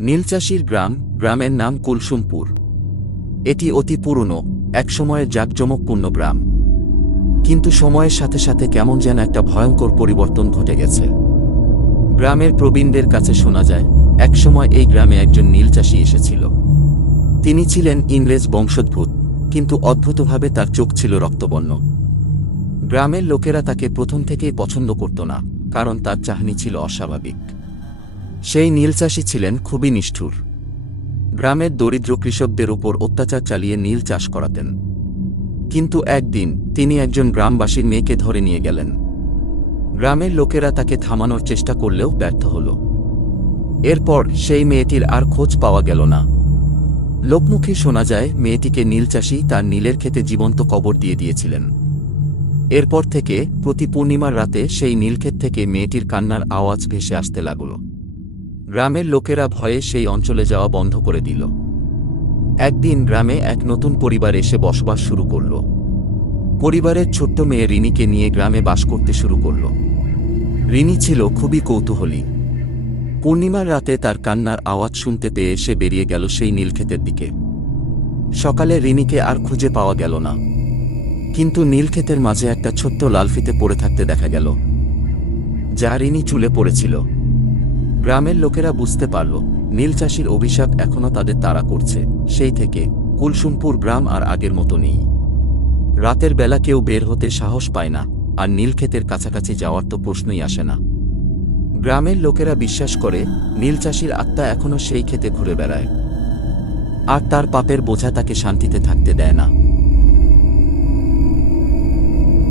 নীলচাষির গ্রাম, গ্রামের নাম কুলসুমপুর। এটি অতি পুরনো, একসময়ের জাঁকজমকপূর্ণ গ্রাম। কিন্তু সময়ের সাথে সাথে কেমন যেন একটা ভয়ঙ্কর পরিবর্তন ঘটে গেছে। গ্রামের প্রবীণদের কাছে শোনা যায়, একসময় এই গ্রামে একজন নীলচাষি এসেছিল। তিনি ছিলেন ইংরেজ বংশোদ্ভূত, কিন্তু অদ্ভুতভাবে তার চোখ ছিল রক্তবর্ণ। গ্রামের লোকেরা তাকে প্রথম থেকেই পছন্দ করত না, কারণ তার চাহনি ছিল অস্বাভাবিক। সেই নীলচাষী ছিলেন খুবই নিষ্ঠুর। গ্রামের দরিদ্র কৃষকদের উপর অত্যাচার চালিয়ে নীল চাষ করাতেন। কিন্তু একদিন তিনি একজন গ্রামবাসীর মেয়েকে ধরে নিয়ে গেলেন। গ্রামের লোকেরা তাকে থামানোর চেষ্টা করলেও ব্যর্থ হল। এরপর সেই মেয়েটির আর খোঁজ পাওয়া গেল না। লোকমুখে শোনা যায়, মেয়েটিকে নীলচাষী তার নীলের ক্ষেতে জীবন্ত কবর দিয়ে দিয়েছিলেন। এরপর থেকে প্রতি পূর্ণিমার রাতে সেই নীলক্ষেত থেকে মেয়েটির কান্নার আওয়াজ ভেসে আসতে লাগল। গ্রামের লোকেরা ভয়ে সেই অঞ্চলে যাওয়া বন্ধ করে দিল। একদিন গ্রামে এক নতুন পরিবার এসে বসবাস শুরু করল। পরিবারের ছোট্ট মেয়ে রিনিকে নিয়ে গ্রামে বাস করতে শুরু করল। রিনি ছিল খুবই কৌতূহলী। পূর্ণিমার রাতে তার কান্নার আওয়াজ শুনতে পেয়ে সে বেরিয়ে গেল সেই নীলক্ষেতের দিকে। সকালে রিনিকে আর খুঁজে পাওয়া গেল না। কিন্তু নীলক্ষেতের মাঝে একটা ছোট্ট লালফিতে পড়ে থাকতে দেখা গেল। যা রিনি চুলে পড়েছিল। গ্রামের লোকেরা বুঝতে পারল নীলচাষীর অভিশাপ এখনও তাদের তাড়া করছে। সেই থেকে কুলসুমপুর গ্রাম আর আগের মতো নেই। রাতের বেলা কেউ বের হতে সাহস পায় না, আর নীলক্ষেতের কাছাকাছি যাওয়ার তো প্রশ্নই আসে না। গ্রামের লোকেরা বিশ্বাস করে নীলচাষীর আত্মা এখনও সেই ক্ষেতে ঘুরে বেড়ায়। আর তার পাপের বোঝা তাকে শান্তিতে থাকতে দেয় না।